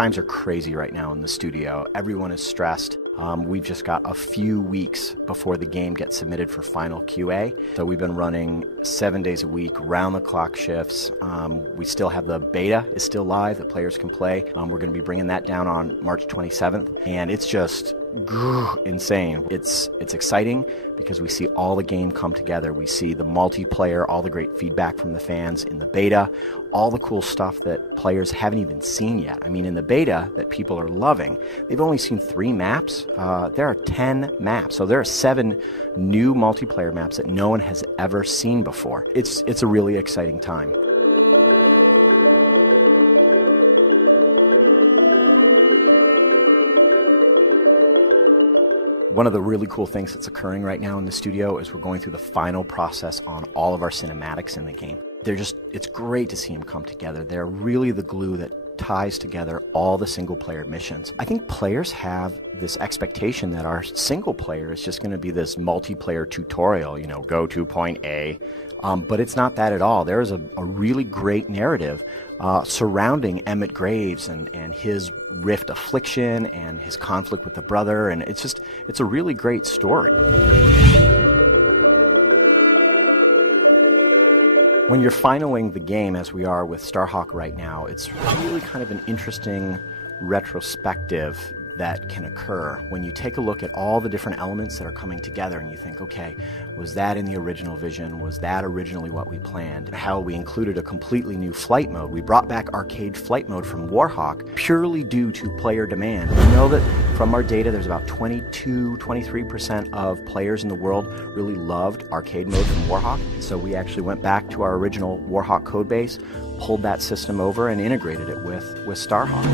Times are crazy right now in the studio. Everyone is stressed. We've just got a few weeks before the game gets submitted for final QA. So we've been running 7 days a week, round-the-clock shifts. We still have the beta is still live that players can play. We're going to be bringing that down on March 27th, and it's just insane. It's exciting because we see all the game come together. We see the multiplayer, all the great feedback from the fans in the beta, all the cool stuff that players haven't even seen yet. I mean, in the beta that people are loving, they've only seen 3 maps. There are 10 maps, so there are 7 new multiplayer maps that no one has ever seen before. It's a really exciting time. One of the really cool things that's occurring right now in the studio is we're going through the final process on all of our cinematics in the game. It's great to see them come together. They're really the glue that ties together all the single-player missions. I think players have this expectation that our single player is just going to be this multiplayer tutorial, go to point A. But it's not that at all. There is a really great narrative surrounding Emmett Graves and his rift affliction and his conflict with the brother, and it's a really great story. When you're finaling the game, as we are with Starhawk right now, it's really kind of an interesting retrospective that can occur when you take a look at all the different elements that are coming together and you think, okay, was that in the original vision? Was that originally what we planned? How we included a completely new flight mode. We brought back arcade flight mode from Warhawk purely due to player demand. We know that from our data there's about 23% of players in the world really loved arcade mode from Warhawk. So we actually went back to our original Warhawk codebase, pulled that system over and integrated it with Starhawk.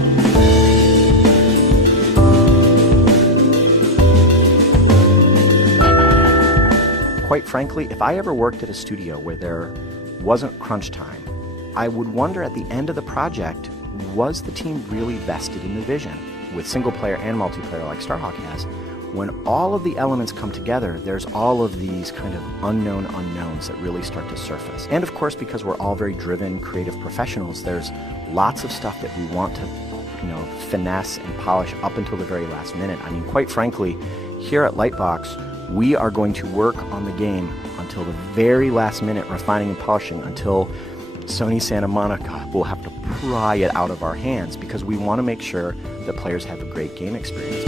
Quite frankly, if I ever worked at a studio where there wasn't crunch time, I would wonder at the end of the project, was the team really vested in the vision? With single player and multiplayer like Starhawk has, when all of the elements come together, there's all of these kind of unknown unknowns that really start to surface. And of course, because we're all very driven, creative professionals, there's lots of stuff that we want to, finesse and polish up until the very last minute. I mean, quite frankly, here at Lightbox, we are going to work on the game until the very last minute, refining and polishing until Sony Santa Monica will have to pry it out of our hands because we want to make sure that players have a great game experience.